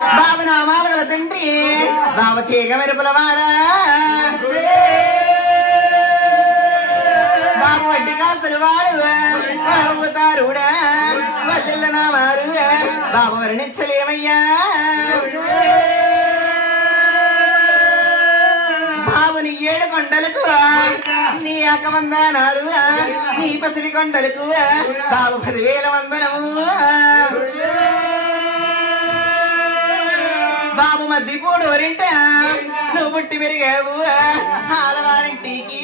బాబు నామాల గల తండ్రి బాబ తీగ మెరుపులవాడా బాబు వడ్డీ కాసలు వాడు అవుతారుడా వల్లిల్ల నామారు బాబు వర్ణించలేమయ్యా బాబుని 7 కొండలకు నీ అకవందనాలు నీ పసిడి కొండలకు బాబు 10,000 వందనము బాబు మధ్య కూడోరింట నువ్వు పుట్టి పెరిగావు ఆలవారింటికి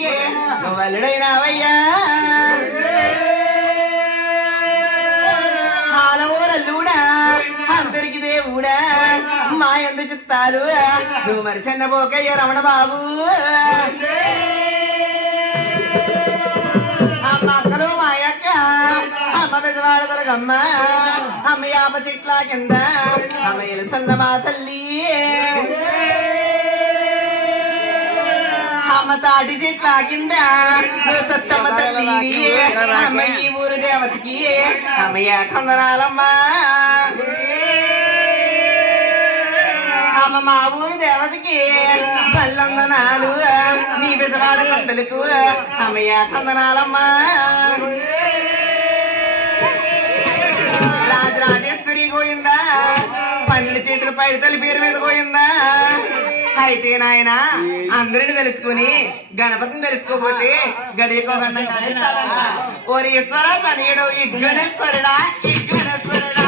నువ్వు అల్లుడైనావయ్యా ఆలవోరల్లుడా అందరికి దేవుడా మా ఎందు చిత్తాలు నువ్వు మరి చిన్నబోకయ్య రమణ బాబు అమ్మ అక్కలు మా యొక్క అమ్మ బెజవాడ దొరకమ్మ అమ్మ యాప చెట్ల కింద అమ్మ ఎలుసన్న మా తల్లి అమ్మ తాటి చెట్ల కింద సత్తమ్మ తల్లి అమ్మ ఈ ఊరు దేవతకి అమ్మయ్య కొందనాలమ్మ అమ్మ మా ఊరు దేవతకి పల్లందనాలు నీ బెజవాడ కొండలకు అమ్మయ్య కొందనాలమ్మ రాజరాజేశ్వరి గోయిందా 12 చేతుల పైడితల్లి పేరు మీద గోయిందా అయితే నాయన అందరిని తెలుసుకుని గణపతిని తెలుసుకోపోతే గడియకోగండ ఓరి ఈశ్వర తనయుడు ఇగ్గనేశ్వరుడా ఇగ్గనేశ్వరుడా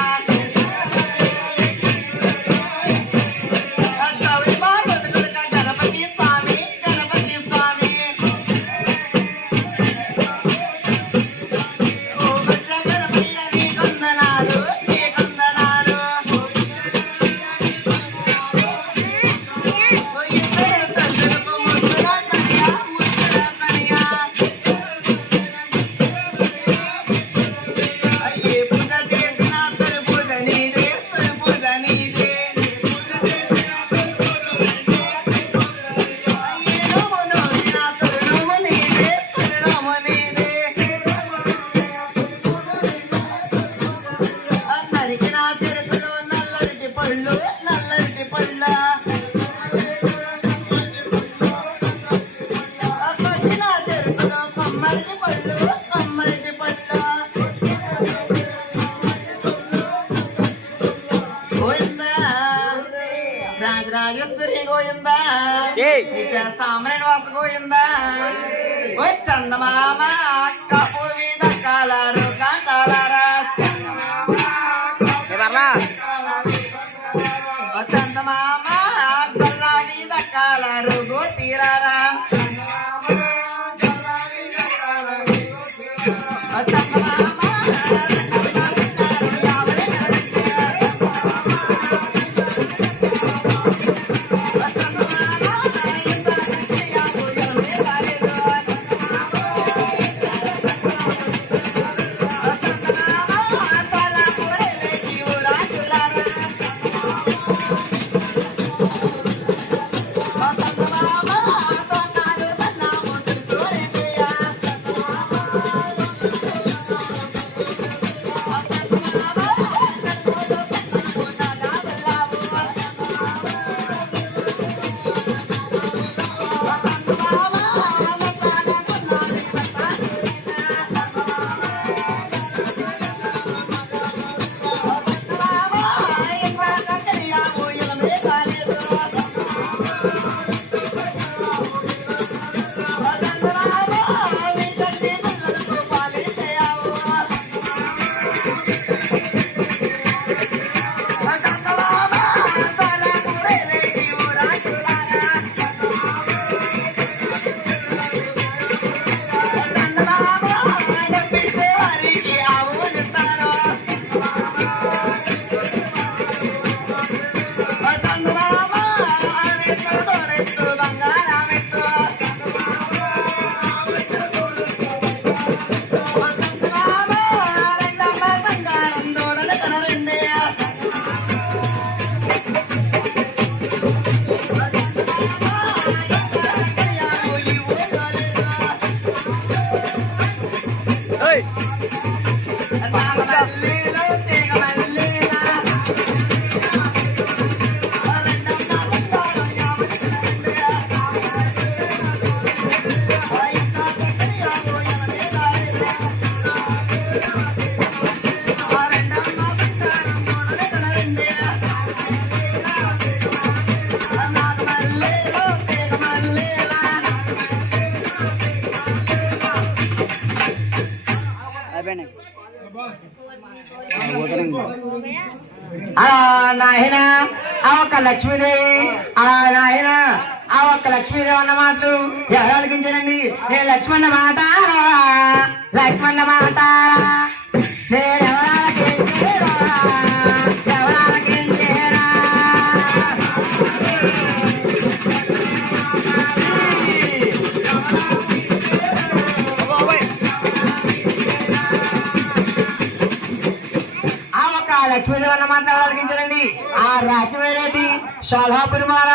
రాజరాజేశ్వరి గోయిందా సామరణ వాస గోయిందా చందమామ కపూరి దక్కాలారు కాంతాలారా చందమామ గల్లాడి దక్కాలారు గోటీరారా చందమామ ఆ ఒక్క లక్ష్మీదేవి ఆ నాయన ఆ ఒక్క లక్ష్మీదేవి అన్న మాటలు ఎవరు అలిగించారండి? నేను లక్ష్మణ మాట లక్ష్మణ మాట నేను ఎవరాలకించేరా ఎవరాలకించేరా ఆ ఒక్క లక్ష్మీదేవి అన్న మాట ఎవరు అలిగించారండి? ఆ రాజ్యమేరేటి షోల్హాపురి